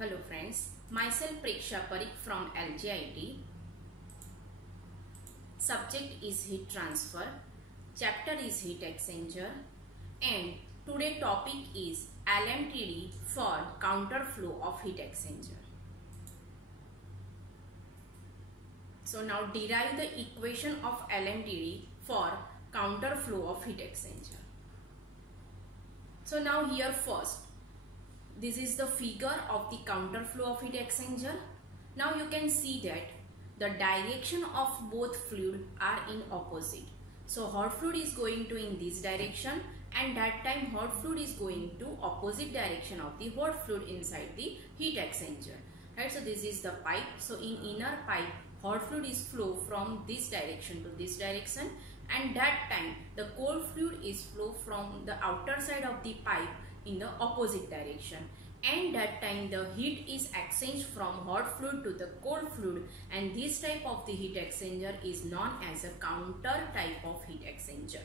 Hello friends, myself Preksha Parikh from LGIT. Subject is heat transfer, chapter is heat exchanger, and today topic is LMTD for counter flow of heat exchanger. So now derive the equation of LMTD for counter flow of heat exchanger. So now here first, this is the figure of the counter flow of heat exchanger. Now you can see that the direction of both fluid are in opposite. So hot fluid is going to in this direction, and that time hot fluid is going to opposite direction of the hot fluid inside the heat exchanger. Right? So this is the pipe. So in inner pipe, hot fluid is flow from this direction to this direction, and that time the cold fluid is flow from the outer side of the pipe in the opposite direction, and that time the heat is exchanged from hot fluid to the cold fluid, and this type of the heat exchanger is known as a counter type of heat exchanger.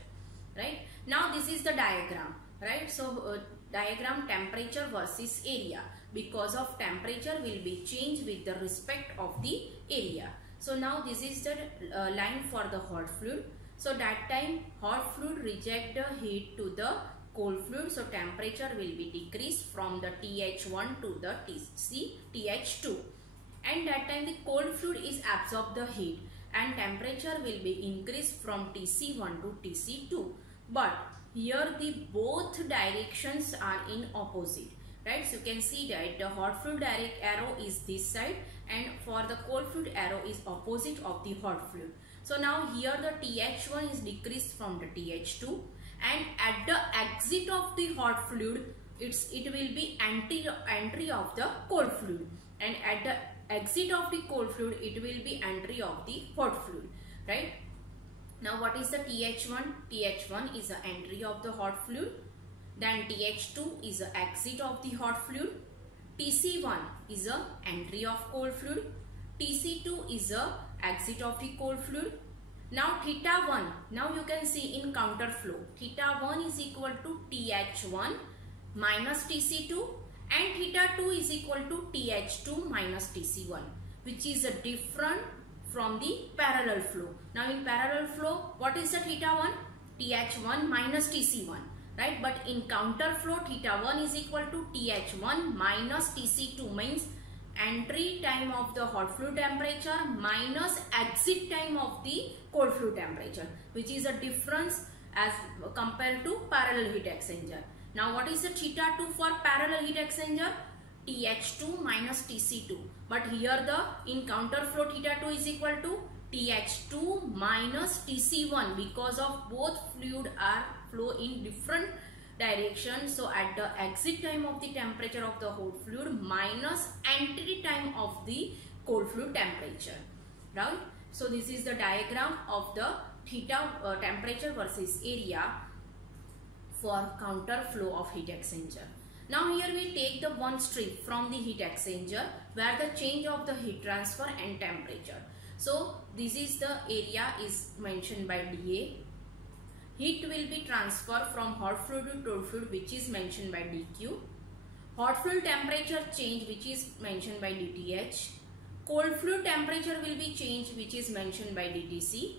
Right? Now this is the diagram. Right? So diagram temperature versus area, because of temperature will be changed with the respect of the area. So now this is the line for the hot fluid. So that time hot fluid reject the heat to the cold fluid, so temperature will be decreased from the TH1 to the TH2, and that time the cold fluid is absorb the heat and temperature will be increased from TC1 to TC2. But here the both directions are in opposite. Right? So you can see that the hot fluid direct arrow is this side, and for the cold fluid arrow is opposite of the hot fluid. So now here the TH1 is decreased from the TH2, and at the exit of the hot fluid it will be entry of the cold fluid, and at the exit of the cold fluid it will be entry of the hot fluid. Right? Now what is the TH1? TH1 is the entry of the hot fluid, then TH2 is the exit of the hot fluid, TC1 is the entry of cold fluid, TC2 is the exit of the cold fluid. Now theta 1, now you can see in counter flow, theta 1 is equal to TH1 minus TC2, and theta 2 is equal to TH2 minus TC1, which is a different from the parallel flow. Now in parallel flow, what is the theta 1? TH1 minus TC1. Right? But in counter flow, theta 1 is equal to TH1 minus TC2, means entry time of the hot fluid temperature minus exit time of the cold fluid temperature, which is a difference as compared to parallel heat exchanger. Now what is the theta 2 for parallel heat exchanger? TH2 minus TC2. But here the in counter flow theta 2 is equal to TH2 minus TC1, because of both fluid are flow in different direction. So at the exit time of the temperature of the hot fluid minus entry time of the cold fluid temperature. Right? So this is the diagram of the theta temperature versus area for counter flow of heat exchanger. Now here we take the one strip from the heat exchanger where the change of the heat transfer and temperature. So this is the area is mentioned by dA. Heat will be transferred from hot fluid to cold fluid, which is mentioned by dQ. Hot fluid temperature change, which is mentioned by dTH. Cold fluid temperature will be changed, which is mentioned by dTc.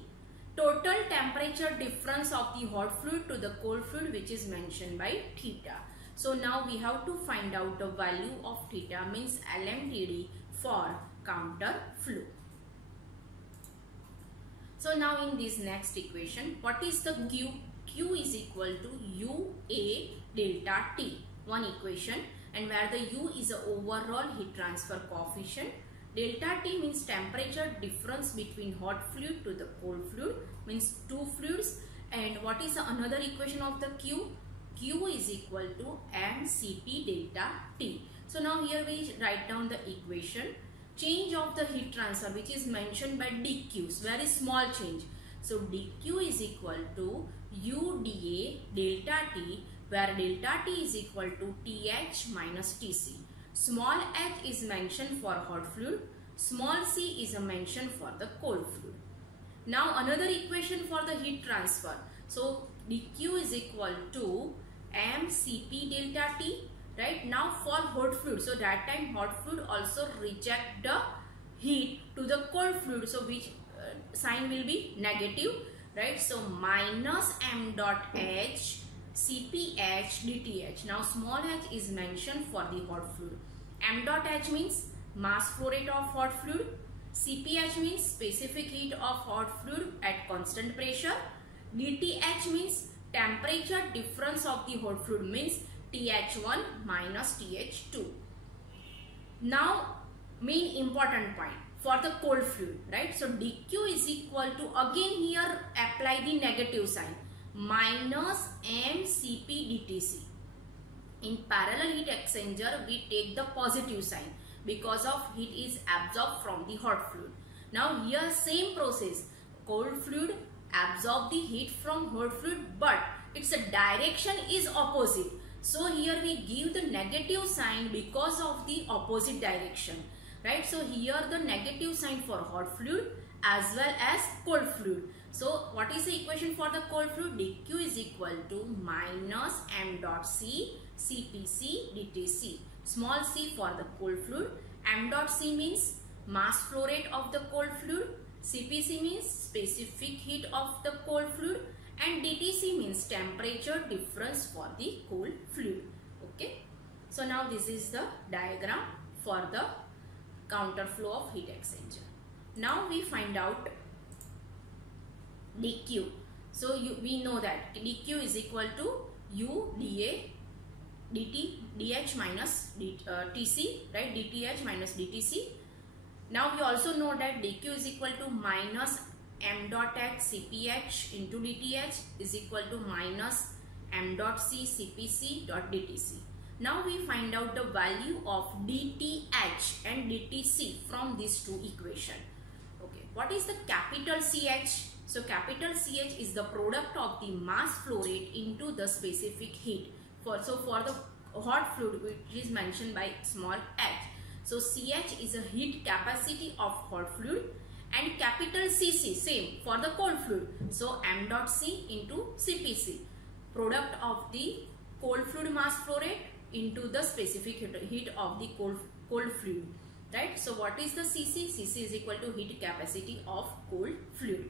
Total temperature difference of the hot fluid to the cold fluid, which is mentioned by theta. So now we have to find out the value of theta, means LMTD for counter flow. So now in this next equation, what is the Q? Q is equal to UA delta T, one equation, and where the U is the overall heat transfer coefficient. Delta T means temperature difference between hot fluid to the cold fluid, means two fluids. And what is the another equation of the Q? Q is equal to mCp delta T. So now here we write down the equation. Change of the heat transfer, which is mentioned by dQ, very small change. So dQ is equal to UdA delta T, where delta T is equal to TH minus TC. Small h is mentioned for hot fluid, small c is a mention for the cold fluid. Now another equation for the heat transfer. So dQ is equal to mCp delta T. right? Now for hot fluid, so that time hot fluid also reject the heat to the cold fluid, so which sign will be negative, right? So minus m dot h Cph dTh. Now small h is mentioned for the hot fluid. M dot h means mass flow rate of hot fluid. Cph means specific heat of hot fluid at constant pressure. dTh means temperature difference of the hot fluid, means TH1 minus TH2. Now main important point for the cold fluid, right? So dq is equal to, again here apply the negative sign, minus mCp dTc. In parallel heat exchanger we take the positive sign because of heat is absorbed from the hot fluid. Now here same process, cold fluid absorb the heat from hot fluid, but its direction is opposite. So here we give the negative sign because of the opposite direction, right? So here the negative sign for hot fluid as well as cold fluid. So what is the equation for the cold fluid? dq is equal to minus m dot c Cpc dTc. Small c for the cold fluid. M dot c means mass flow rate of the cold fluid. Cpc means specific heat of the cold fluid, and dTc means temperature difference for the cold fluid. Okay. So now this is the diagram for the counter flow of heat exchanger. Now we find out dq. So we know that dq is equal to u dA dt dH minus tc, right? dTh minus dTc. Now we also know that dq is equal to minus m dot h Cph into dTh is equal to minus m dot c Cpc dot dTc. Now we find out the value of dTh and dTc from these two equations. Okay, what is the capital CH? So capital CH is the product of the mass flow rate into the specific heat. For the hot fluid, which is mentioned by small h. So CH is a heat capacity of hot fluid, and capital CC same for the cold fluid. So m dot c into Cpc, product of the cold fluid mass flow rate into the specific heat of the cold fluid, right? So what is the Cc? Cc is equal to heat capacity of cold fluid.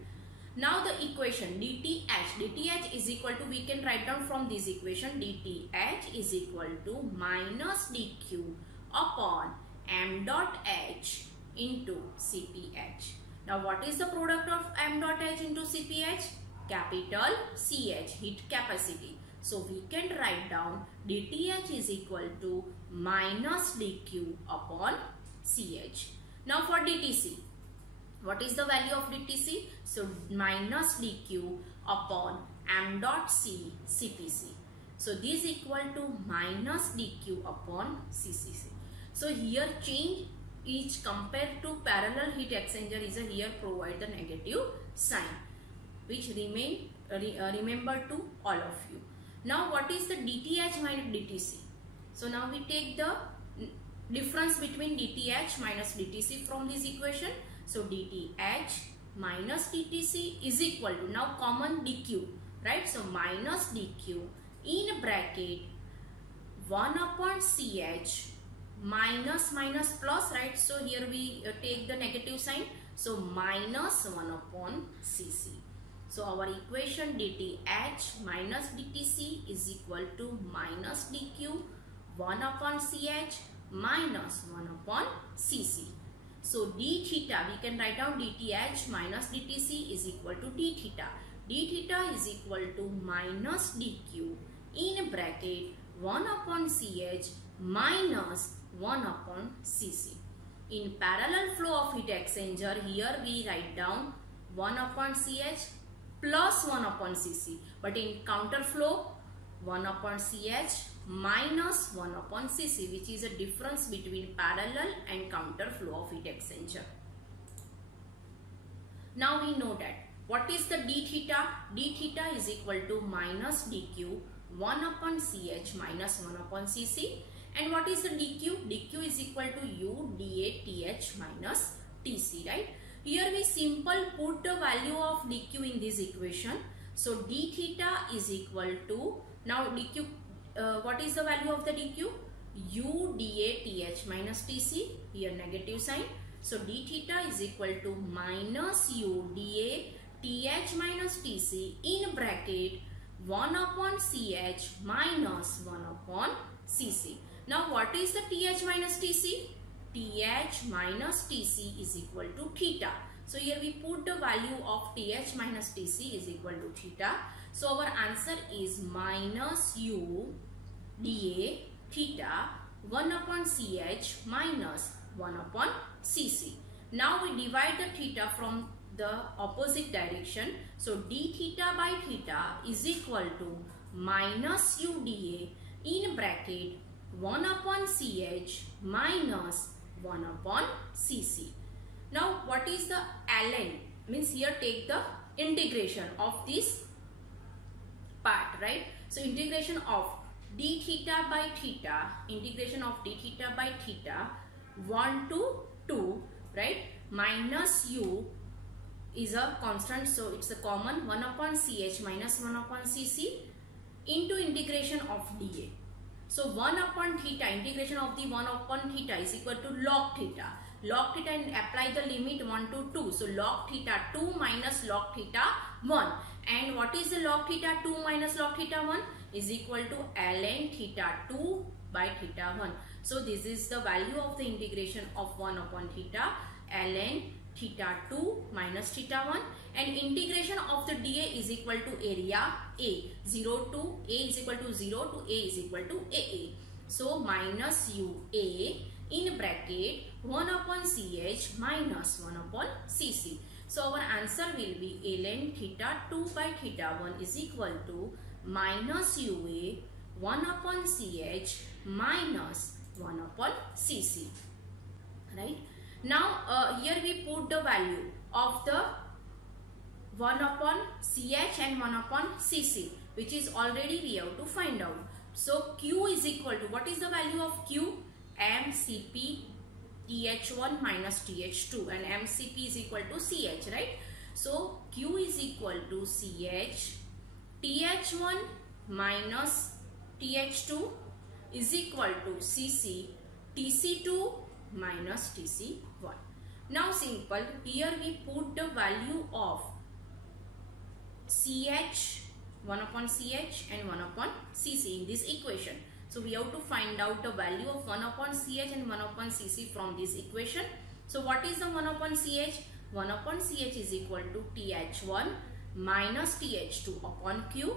Now the equation dTh is equal to, we can write down from this equation, dTh is equal to minus dq upon m dot h into Cph. Now what is the product of m dot h into Cph? Capital CH, heat capacity. So we can write down dTh is equal to minus dq upon Ch. Now for dTc, what is the value of dTc? So minus dq upon m dot c Cpc. So this is equal to minus dq upon Ccc. So here change each compared to parallel heat exchanger is here provide the negative sign, which remember to all of you. Now what is the dTh minus dTc? So now we take the difference between dTh minus dTc from this equation. So dTh minus dTc is equal to, now common dq, right? So minus dq in bracket 1 upon Ch minus plus, right? So here we take the negative sign. So minus 1 upon Cc. So our equation dTh minus dTc is equal to minus dq 1 upon Ch minus 1 upon Cc. So d theta, we can write down dTh minus dTc is equal to d theta. D theta is equal to minus dq in bracket 1 upon Ch minus 1 upon Cc. In parallel flow of heat exchanger, here we write down 1 upon Ch plus 1 upon Cc. But in counter flow, 1 upon Ch minus 1 upon Cc, which is a difference between parallel and counter flow of heat exchanger. Now we know that what is the d theta? D theta is equal to minus dq 1 upon Ch minus 1 upon Cc. And what is the dq? dq is equal to u dA Th minus Tc, right? Here we simple put the value of dq in this equation. So d theta is equal to, now dq, what is the value of the dq? u dA Th minus Tc, here negative sign. So d theta is equal to minus u dA Th minus Tc in bracket 1 upon Ch minus 1 upon Cc. Now what is the Th minus Tc? Th minus Tc is equal to theta. So here we put the value of Th minus Tc is equal to theta. So our answer is minus u dA theta 1 upon Ch minus 1 upon Cc. Now we divide the theta from the opposite direction. So d theta by theta is equal to minus u dA in bracket 1 upon Ch minus 1 upon Cc. Now what is the ln? Means here take the integration of this part, right? So integration of d theta by theta, integration of d theta by theta 1 to 2, right? Minus u is a constant, so it's a common 1 upon Ch minus 1 upon Cc into integration of dA. So 1 upon theta, integration of the 1 upon theta is equal to log theta. Log theta and apply the limit 1 to 2. So log theta 2 minus log theta 1. And what is the log theta 2 minus log theta 1? Is equal to ln theta 2 by theta 1. So this is the value of the integration of 1 upon theta ln theta 2 minus theta 1, and integration of the dA is equal to area A. 0 to A is equal to 0 to A is equal to AA. So minus UA in bracket 1 upon CH minus 1 upon CC. So our answer will be ln theta 2 by theta 1 is equal to minus UA 1 upon CH minus 1 upon CC. Right? Now here we put the value of the 1 upon CH and 1 upon CC, which is already we have to find out. So Q is equal to, what is the value of Q? MCP TH1 minus TH2, and MCP is equal to CH, right? So Q is equal to CH TH1 minus TH2 is equal to CC TC2 minus TC1. Now simple, here we put the value of CH, 1 upon CH and 1 upon CC in this equation. So we have to find out the value of 1 upon CH and 1 upon CC from this equation. So what is the 1 upon CH? 1 upon CH is equal to TH1 minus TH2 upon Q,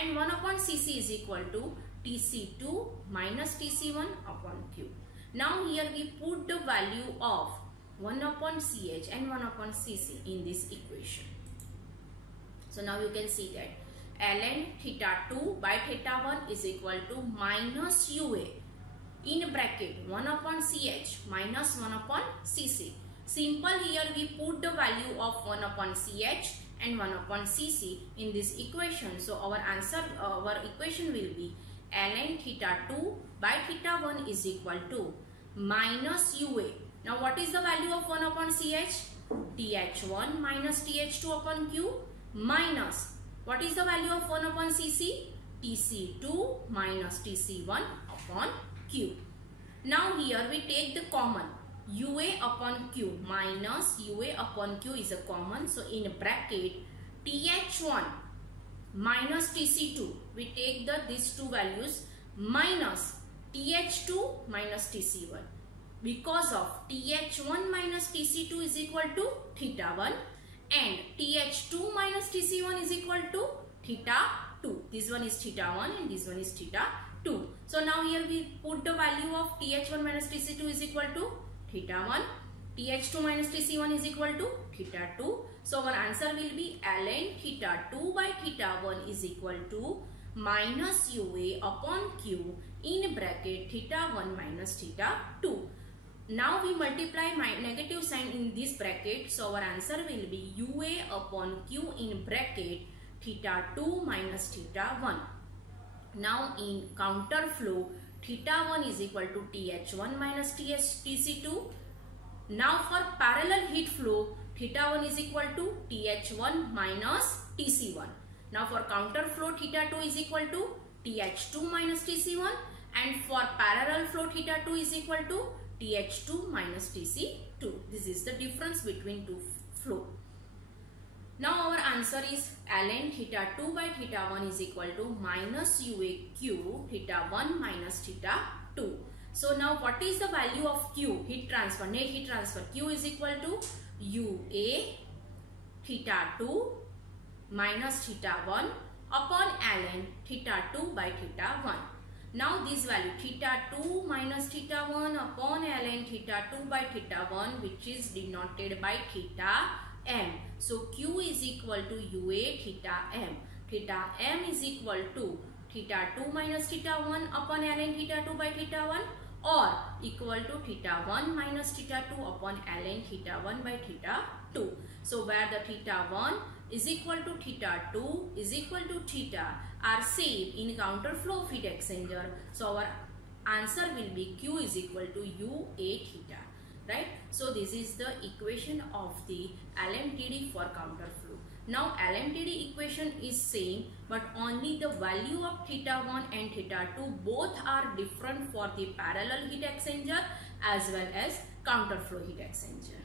and 1 upon CC is equal to TC2 minus TC1 upon Q. Now here we put the value of 1 upon CH and 1 upon CC in this equation. So now you can see that ln theta 2 by theta 1 is equal to minus UA in bracket 1 upon CH minus 1 upon CC. Simple, here we put the value of 1 upon CH and 1 upon CC in this equation. So our answer, our equation will be ln theta 2 by theta 1 is equal to minus UA. Now what is the value of 1 upon CH? TH1 minus TH2 upon Q minus, what is the value of 1 upon CC? TC2 minus TC1 upon Q. Now here we take the common, UA upon Q minus UA upon Q is a common. So in bracket TH1 minus TC2, we take these two values minus TH2 minus TC1, because of TH1 minus TC2 is equal to theta 1 and TH2 minus TC1 is equal to theta 2. This one is theta 1 and this one is theta 2. So now here we put the value of TH1 minus TC2 is equal to theta 1, TH2 minus TC1 is equal to theta 2. So our answer will be ln theta 2 by theta 1 is equal to minus UA upon Q in bracket theta 1 minus theta 2. Now we multiply my negative sign in this bracket. So our answer will be UA upon Q in bracket theta 2 minus theta 1. Now in counter flow, theta 1 is equal to TH1 minus TC2. Now for parallel heat flow, theta 1 is equal to TH1 minus TC1. Now for counter flow, theta 2 is equal to TH2 minus TC1, and for parallel flow theta 2 is equal to TH2 minus TC2. This is the difference between two flow. Now our answer is ln theta 2 by theta 1 is equal to minus UAQ theta 1 minus theta 2. So now what is the value of Q? Heat transfer, net heat transfer. Q is equal to UA theta 2 minus theta 1 upon ln theta 2 by theta 1. Now this value theta 2 minus theta 1 upon ln theta 2 by theta 1, which is denoted by theta m. So Q is equal to UA theta m. Theta m is equal to theta 2 minus theta 1 upon ln theta 2 by theta 1 or equal to theta 1 minus theta 2 upon ln theta 1 by theta 2. So where the theta 1 is equal to theta 2 is equal to theta are same in counter flow of heat exchanger. So our answer will be Q is equal to UA theta. Right? So this is the equation of the LMTD for counter flow. Now LMTD equation is same, but only the value of theta 1 and theta 2 both are different for the parallel heat exchanger as well as counter flow heat exchanger.